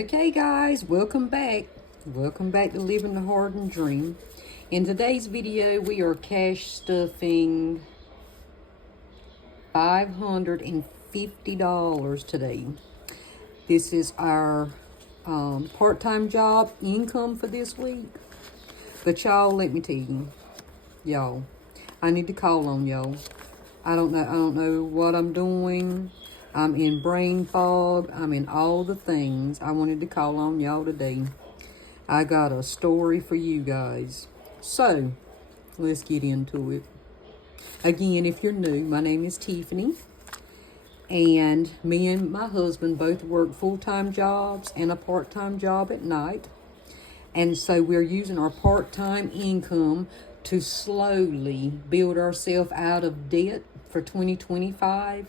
Okay guys, welcome back. Welcome back to Living the Hardened Dream. In today's video, we are cash stuffing $550 today. This is our part-time job income for this week. But y'all, let me tell you, y'all, I need to call on y'all. I don't know what I'm doing. I'm in brain fog. I'm in all the things. I wanted to call on y'all today. I got a story for you guys. So, let's get into it. Again, if you're new, my name is Tiffany. And me and my husband both work full-time jobs and a part-time job at night. And so we're using our part-time income to slowly build ourselves out of debt for 2025.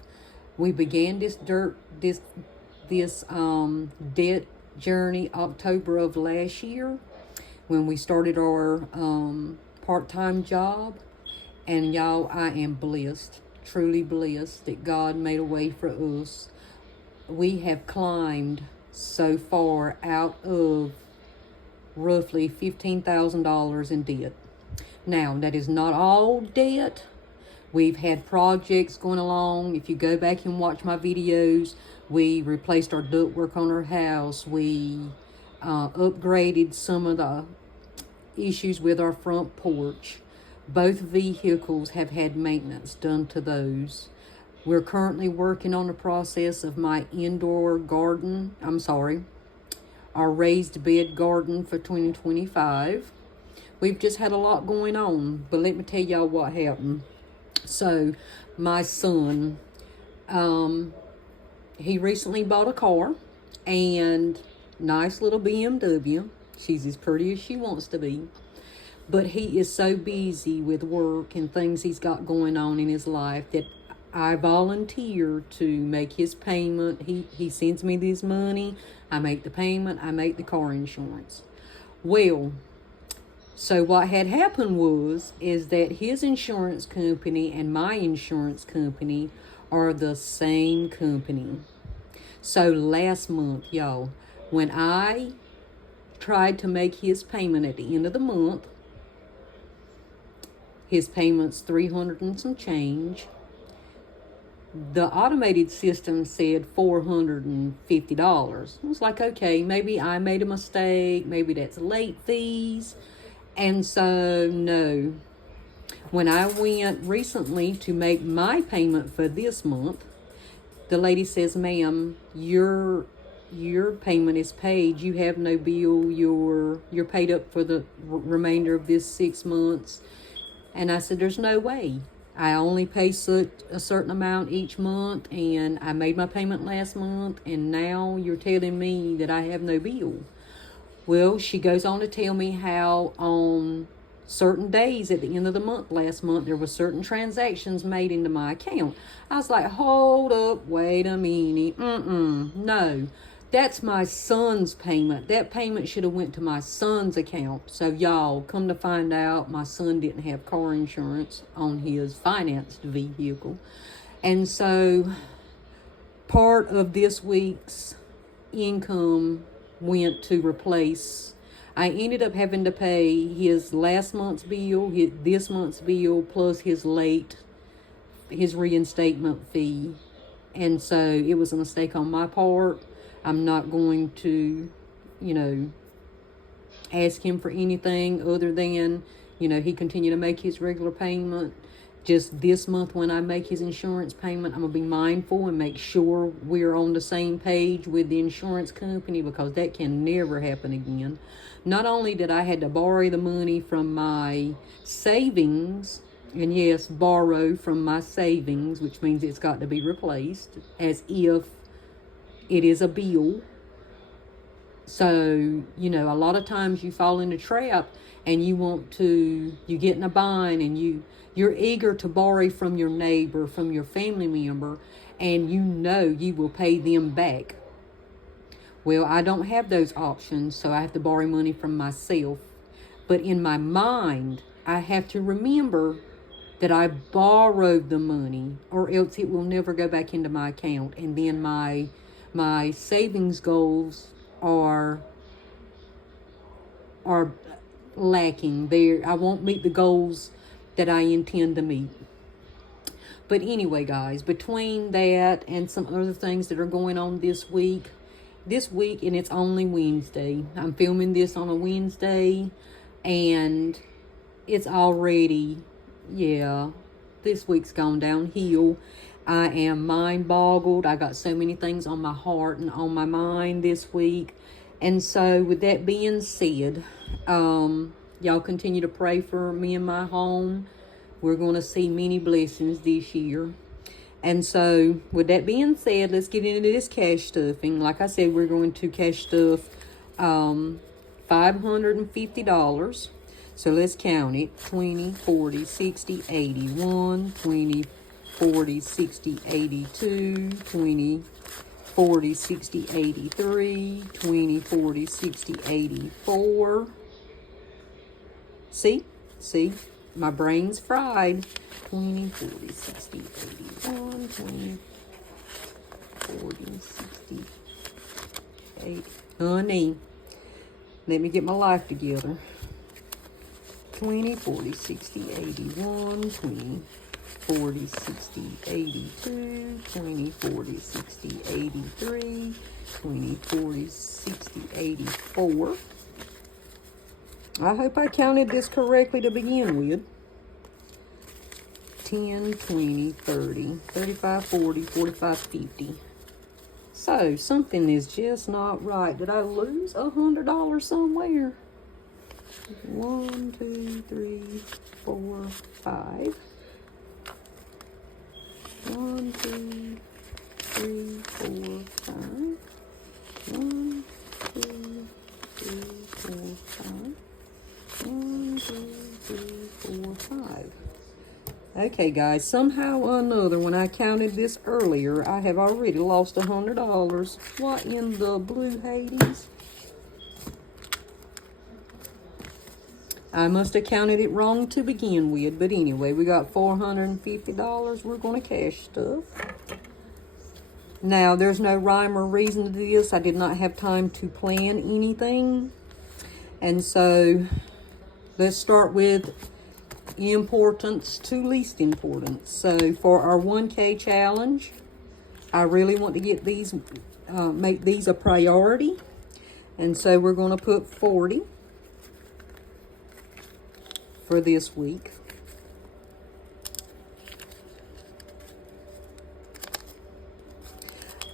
We began this debt journey October of last year when we started our part-time job. And y'all, I am blessed, truly blessed that God made a way for us. We have climbed so far out of roughly $15,000 in debt. Now, that is not all debt. We've had projects going along. If you go back and watch my videos, we replaced our ductwork on our house. We upgraded some of the issues with our front porch. Both vehicles have had maintenance done to those. We're currently working on the process of my indoor garden. Our raised bed garden for 2025. We've just had a lot going on, but let me tell y'all what happened. So, my son, he recently bought a car, and nice little BMW. She's as pretty as she wants to be. But he is so busy with work and things he's got going on in his life that I volunteer to make his payment. He sends me this money. I make the payment. I make the car insurance. Well, so what had happened is that his insurance company and my insurance company are the same company. So last month, y'all, when I tried to make his payment at the end of the month, his payment's $300 and some change. The automated system said $450. I was like, okay, maybe I made a mistake. Maybe that's late fees. And so, no. When I went recently to make my payment for this month, the lady says, ma'am, your payment is paid. You have no bill. You're paid up for the remainder of this 6 months. And I said, there's no way. I only pay a certain amount each month, and I made my payment last month, and now you're telling me that I have no bill. Well, she goes on to tell me how on certain days at the end of the month last month, there were certain transactions made into my account. I was like, hold up, wait a minute. No, that's my son's payment. That payment should have went to my son's account. So y'all, come to find out, my son didn't have car insurance on his financed vehicle. And so part of this week's income went to replace. I ended up having to pay his last month's bill, this month's bill, plus his reinstatement fee. And so it was a mistake on my part. I'm not going to, ask him for anything other than, he continued to make his regular payment. Just this month when I make his insurance payment, I'm going to be mindful and make sure we're on the same page with the insurance company, because that can never happen again. Not only did I had to borrow the money from my savings, and yes, borrow from my savings, which means it's got to be replaced as if it is a bill. So, a lot of times you fall in a trap and you get in a bind, and you're eager to borrow from your neighbor, from your family member, and you will pay them back. Well, I don't have those options, so I have to borrow money from myself. But in my mind, I have to remember that I borrowed the money, or else it will never go back into my account. And then my savings goals are lacking there. I won't meet the goals that I intend to meet. But anyway, guys, between that and some other things that are going on this week, and it's only Wednesday. I'm filming this on a Wednesday, and it's already, this week's gone downhill. I am mind boggled. I got so many things on my heart and on my mind this week. And so with that being said, y'all continue to pray for me and my home. We're going to see many blessings this year. And so with that being said, let's get into this cash stuffing. Like I said, we're going to cash stuff $550. So let's count it. 20, 40, 60, 81, 20, 40, 60, 82, 20, 40, 60, 83, 20, 40, 60, 84. See? My brain's fried. 20, 40, 60, 81, 20, 40, 60, 8. Honey, let me get my life together. 20, 40, 60, 81, 20, 40, 60, 82, 20, 40, 60, 83, 20, 40, 60, 84. I hope I counted this correctly to begin with. 10, 20, 30, 35, 40, 45, 50. So, something is just not right. Did I lose $100 somewhere? 1, 2, 3, 4, 5. 1, 2, 3, 4, 5. 1, 2, 3, 4, 5. 1, 2, 3, 4, 5. Okay, guys, somehow or another, when I counted this earlier, I have already lost $100. What in the blue Hades? I must have counted it wrong to begin with, but anyway, we got $450. We're going to cash stuff. Now, there's no rhyme or reason to this. I did not have time to plan anything. And so, let's start with importance to least importance. So, for our 1K challenge, I really want to get these, make these a priority. And so, we're going to put 40 for this week.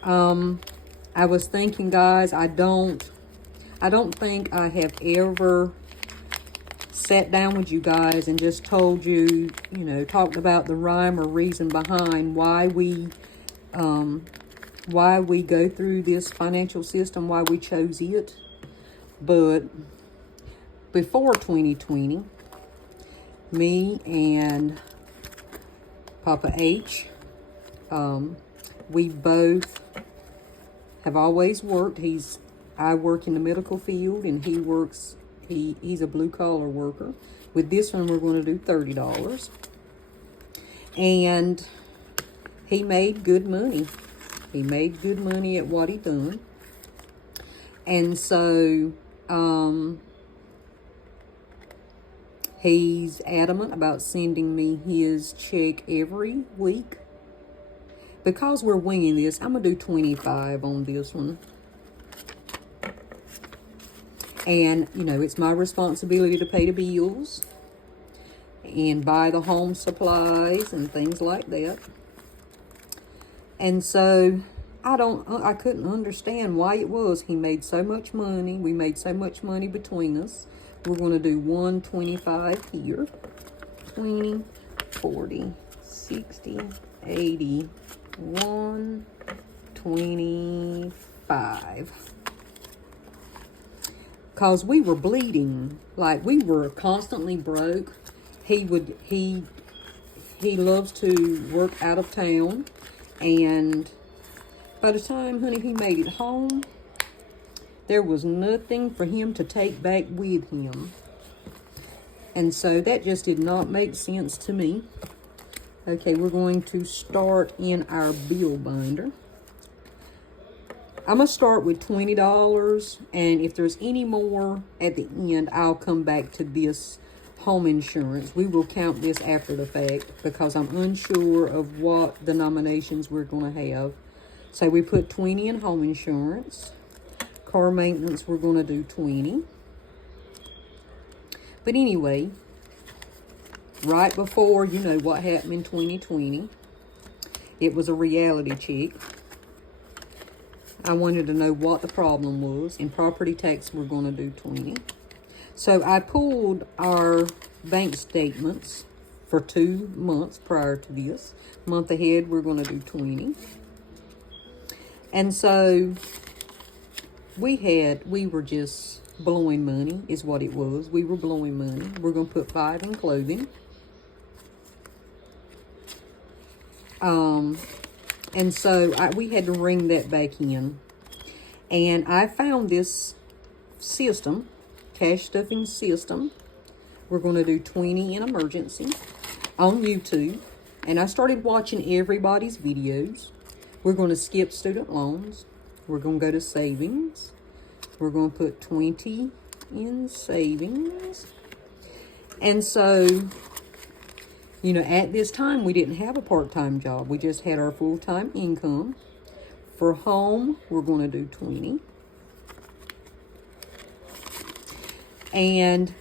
I was thinking, guys, I don't think I have ever sat down with you guys and just told you, talked about the rhyme or reason behind why we go through this financial system, why we chose it. But before 2020, me and Papa H, we both have always worked. I work in the medical field, and he's a blue collar worker. With this one, we're going to do $30. And he made good money. He made good money at what he done. And so, he's adamant about sending me his check every week. Because we're winging this, I'm going to do 25 on this one. And, it's my responsibility to pay the bills and buy the home supplies and things like that. And so, I couldn't understand why it was he made so much money. We made so much money between us. We're going to do 125 here. 20, 40, 60, 80, 125. Because we were bleeding. Like, we were constantly broke. He loves to work out of town. And by the time, honey, he made it home, there was nothing for him to take back with him. And so that just did not make sense to me. Okay, we're going to start in our bill binder. I'm going to start with $20, and if there's any more at the end, I'll come back to this home insurance. We will count this after the fact because I'm unsure of what denominations we're going to have. So we put 20 in home insurance. Car maintenance, we're going to do 20. But anyway, right before, you know what happened in 2020, it was a reality check. I wanted to know what the problem was. In property tax, we're going to do 20. So I pulled our bank statements for 2 months prior to this. Month ahead, we're going to do 20. And so we were just blowing money is what it was. We were blowing money. We're going to put 5 in clothing. And so we had to ring that back in. And I found this system, cash stuffing system. We're going to do 20 in emergency on YouTube. And I started watching everybody's videos. We're going to skip student loans. We're going to go to savings. We're going to put 20 in savings. And so, you know, at this time, we didn't have a part-time job. We just had our full-time income. For home, we're going to do 20. And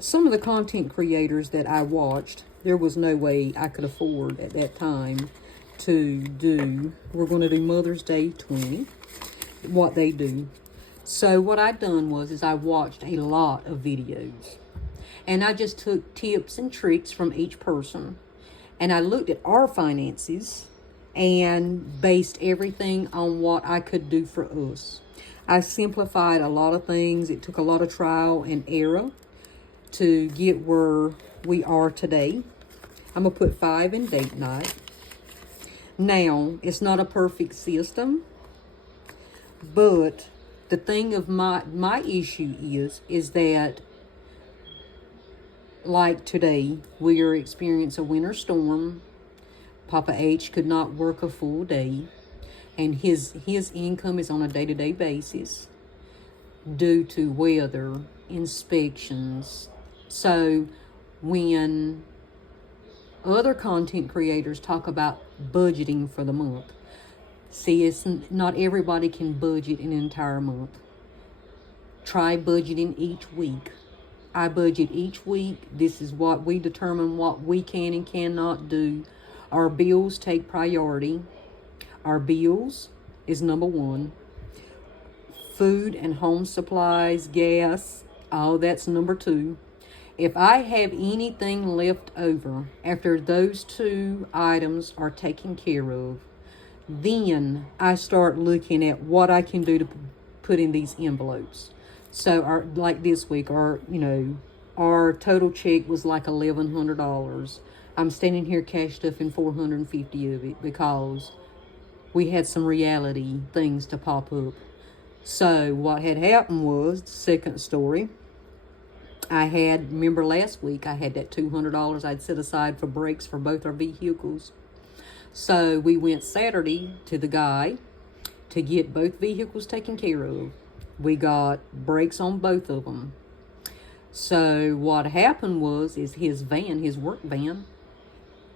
some of the content creators that I watched, there was no way I could afford at that time to do. We're going to do Mother's Day 20, what they do. So what I done was I watched a lot of videos. And I just took tips and tricks from each person. And I looked at our finances and based everything on what I could do for us. I simplified a lot of things. It took a lot of trial and error to get where we are today. I'm going to put 5 in date night. Now, it's not a perfect system, but the thing of my issue is that, like today, we are experiencing a winter storm. Papa H could not work a full day, and his income is on a day-to-day basis due to weather, inspections. So when other content creators talk about budgeting for the month, see, it's not everybody can budget an entire month. Try budgeting each week. I budget each week. This is what we determine what we can and cannot do. Our bills take priority. Our bills is number 1. Food and home supplies, gas, all that's number 2. If I have anything left over after those 2 items are taken care of, then I start looking at what I can do to put in these envelopes. So like this week, our total check was like $1,100. I'm standing here cash stuffing $450 of it because we had some reality things to pop up. So what had happened was, the second story, remember last week, I had that $200 I'd set aside for brakes for both our vehicles. So we went Saturday to the guy to get both vehicles taken care of. We got brakes on both of them. So what happened was, his work van,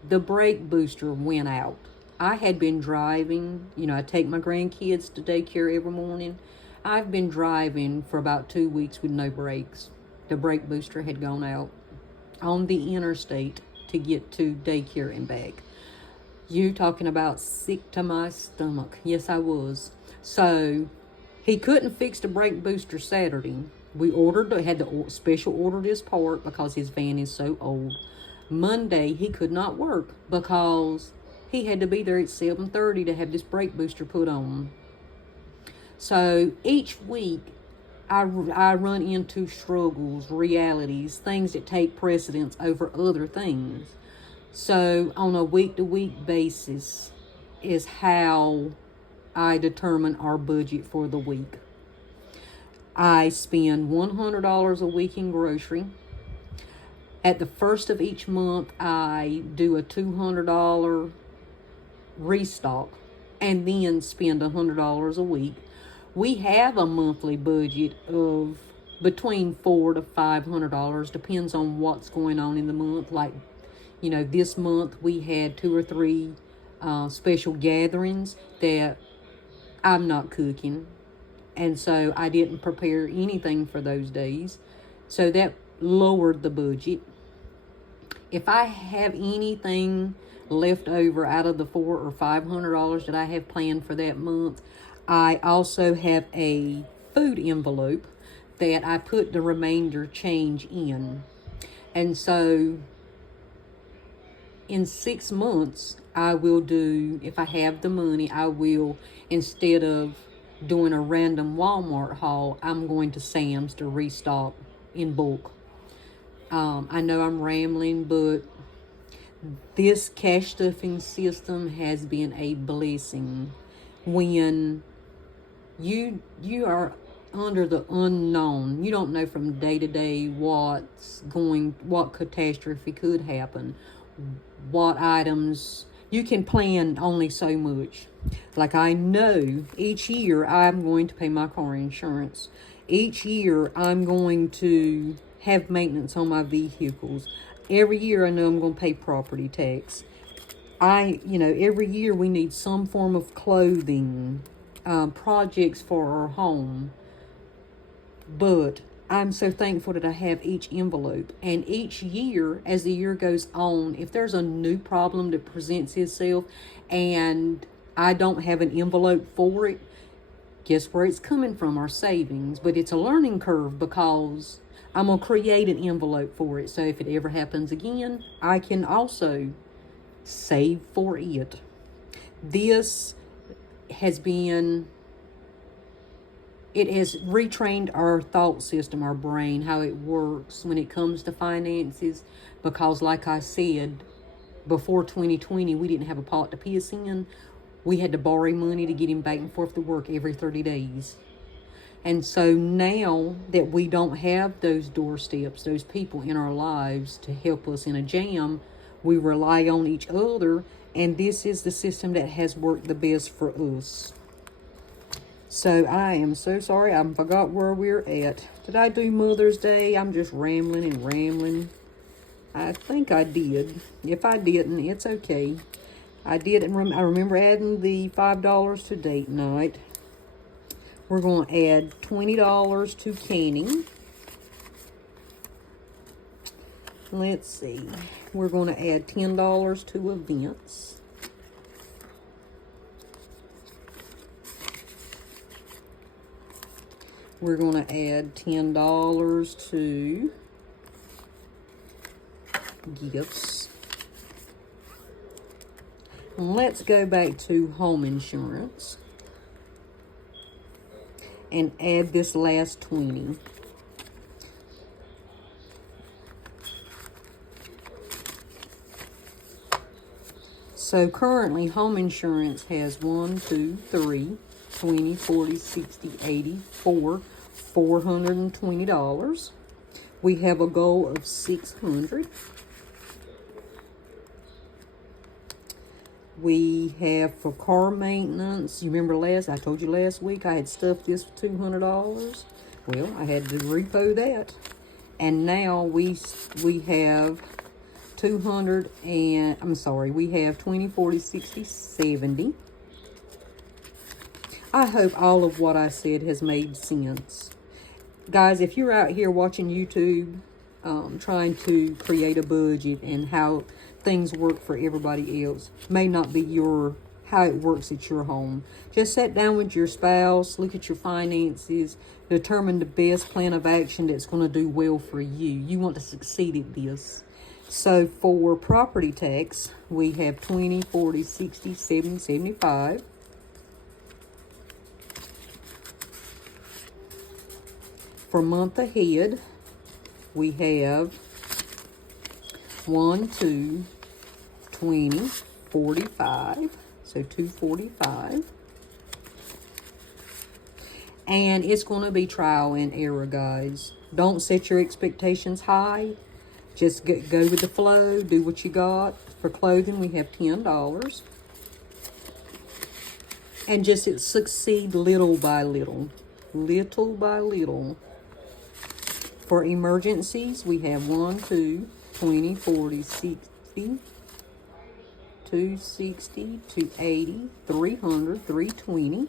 the brake booster went out. I had been driving, I take my grandkids to daycare every morning. I've been driving for about 2 weeks with no brakes. The brake booster had gone out on the interstate to get to daycare and back. You talking about sick to my stomach. Yes, I was. So he couldn't fix the brake booster Saturday. We had to special order this part because his van is so old. Monday, he could not work because he had to be there at 7:30 to have this brake booster put on. So each week, I run into struggles, realities, things that take precedence over other things. So on a week-to-week basis is how I determine our budget for the week. I spend $100 a week in grocery. At the first of each month, I do a $200 restock and then spend $100 a week. We have a monthly budget of between $400 to $500, depends on what's going on in the month. Like, you know, this month we had 2 or 3 special gatherings that I'm not cooking, and so I didn't prepare anything for those days, so that lowered the budget. If I have anything left over out of the $400 or $500 that I have planned for that month, I also have a food envelope that I put the remainder change in. And so in 6 months, I will do, if I have the money, I will, instead of doing a random Walmart haul, I'm going to Sam's to restock in bulk. I know I'm rambling, but this cash stuffing system has been a blessing. When you are under the unknown, you don't know from day to day what catastrophe could happen, what items. You can plan only so much. Like, I know each year I'm going to pay my car insurance. Each year I'm going to have maintenance on my vehicles. Every year I know I'm going to pay property tax. Every year we need some form of clothing, projects for our home. But I'm so thankful that I have each envelope. And each year, as the year goes on, if there's a new problem that presents itself and I don't have an envelope for it, guess where it's coming from? Our savings. But it's a learning curve, because I'm going to create an envelope for it. So if it ever happens again, I can also save for it. This has been... It has retrained our thought system, our brain, how it works when it comes to finances. Because like I said, before 2020, we didn't have a pot to piss in. We had to borrow money to get him back and forth to work every 30 days. And so now that we don't have those doorsteps, those people in our lives to help us in a jam, we rely on each other. And this is the system that has worked the best for us. So I am so sorry, I forgot where we're at. Did I do Mother's Day? I'm just rambling and rambling. I think I did. If I didn't, it's okay. I did. I remember adding the $5 to date night. We're going to add $20 to canning. Let's see. We're going to add $10 to events. We're going to add $10 to gifts. Let's go back to home insurance and add this last 20. So currently home insurance has 1, 2, 3, 20, 40, 60, 80, $420. We have a goal of $600. We have for car maintenance. You remember I told you last week I had stuffed this for $200. Well, I had to repo that. And now we have 200 and, we have 20, 40, 60, 70. I hope all of what I said has made sense. Guys, if you're out here watching YouTube, trying to create a budget and how things work for everybody else, may not be how it works at your home. Just sit down with your spouse, look at your finances, determine the best plan of action that's going to do well for you. You want to succeed at this. So for property tax, we have 20, 40, 60, 70, 75. For month ahead, we have 1, 2, 20, 45. So 245. And it's going to be trial and error, guys. Don't set your expectations high. Just go with the flow. Do what you got. For clothing, we have $10. and just succeed little by little. Little by little. For emergencies, we have 1, 2, 20, 40, 60, 260, 280, 300, 320.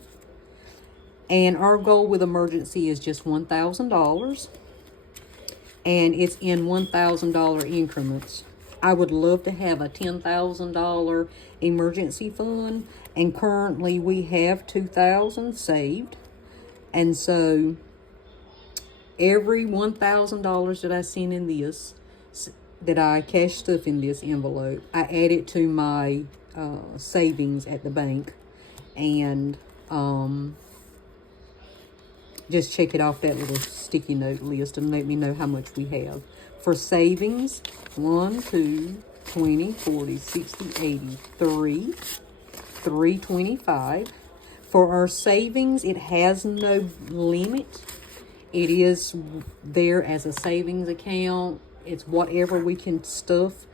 And our goal with emergency is just $1,000. And it's in $1,000 increments. I would love to have a $10,000 emergency fund. And currently we have $2,000 saved. And so every $1,000 that I send in this, that I cash stuff in this envelope, I add it to my savings at the bank, and just check it off that little sticky note list and let me know how much we have. For savings, 1, 2, 20, 40, 60, 80, 325. For our savings, it has no limit. It is there as a savings account. It's whatever we can stuff.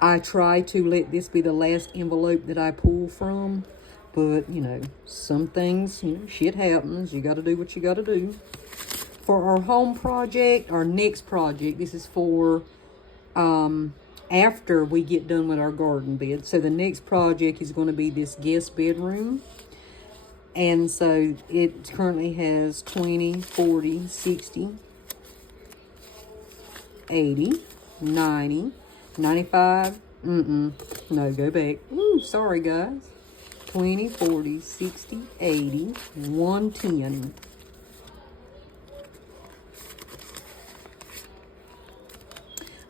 I try to let this be the last envelope that I pull from. But, you know, some things, you know, shit happens. You got to do what you got to do. For our home project, our next project, this is for after we get done with our garden bed. So the next project is going to be this guest bedroom. And so it currently has 20, 40, 60, 80, 90, 95. No, go back. Ooh, sorry, guys. 20, 40, 60, 80, 110.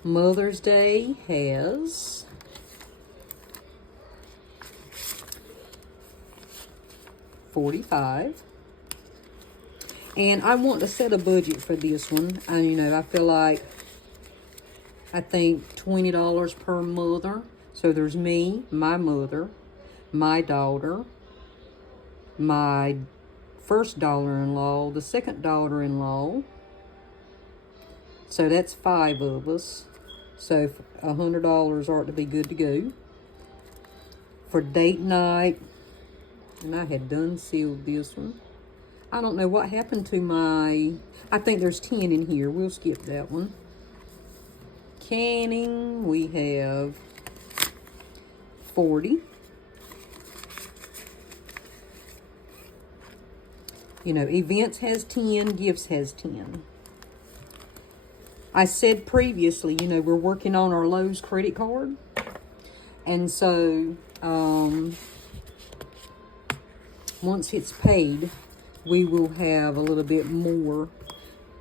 Mother's Day has $45. And I want to set a budget for this one. And, you know, I feel like, I think $20 per mother. So there's me, my mother, my daughter, my first daughter-in-law, the second daughter-in-law. So that's 5 of us. So $100 ought to be good to go. For date night, and I had done sealed this one. I don't know what happened to my, I think there's 10 in here. We'll skip that one. Canning, we have 40. You know, events has 10, gifts has 10. I said previously, you know, we're working on our Lowe's credit card. And so, once it's paid, we will have a little bit more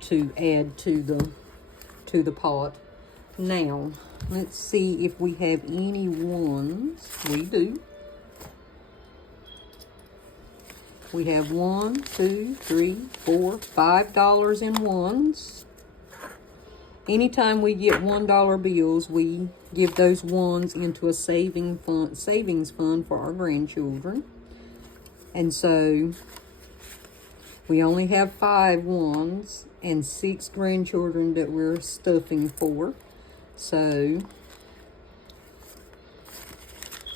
to add to the pot. Now, let's see if we have any ones. We do. We have 1, 2, 3, 4, $5 in ones. Anytime we get $1 bills, we give those ones into a savings fund for our grandchildren. And so we only have 5 ones and 6 grandchildren that we're stuffing for. So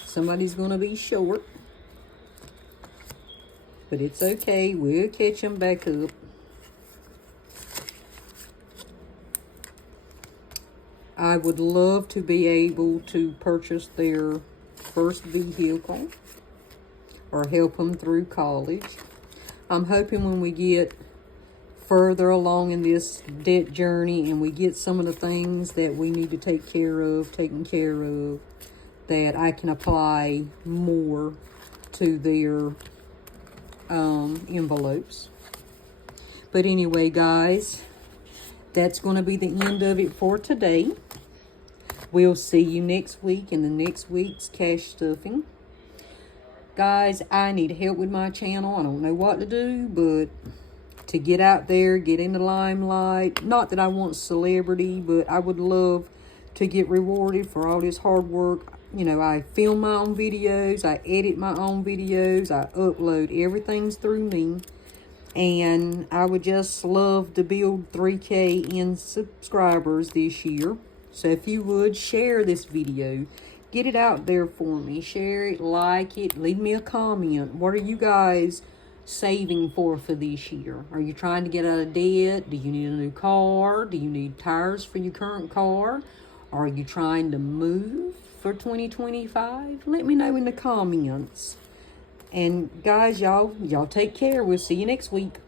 somebody's going to be short. But it's okay. We'll catch them back up. I would love to be able to purchase their first vehicle or help them through college. I'm hoping when we get further along in this debt journey and we get some of the things that we need to take care of, taken care of, that I can apply more to their envelopes. But anyway, guys, that's going to be the end of it for today. We'll see you next week in the next week's cash stuffing. Guys, I need help with my channel. I don't know what to do, but to get out there, get in the limelight. Not that I want celebrity, but I would love to get rewarded for all this hard work. You know, I film my own videos. I edit my own videos. I upload. Everything's through me. And I would just love to build 3K in subscribers this year. So if you would, share this video. Get it out there for me. Share it, like it, leave me a comment. What are you guys saving for this year? Are you trying to get out of debt? Do you need a new car? Do you need tires for your current car? Are you trying to move for 2025? Let me know in the comments. And guys, y'all take care. We'll see you next week.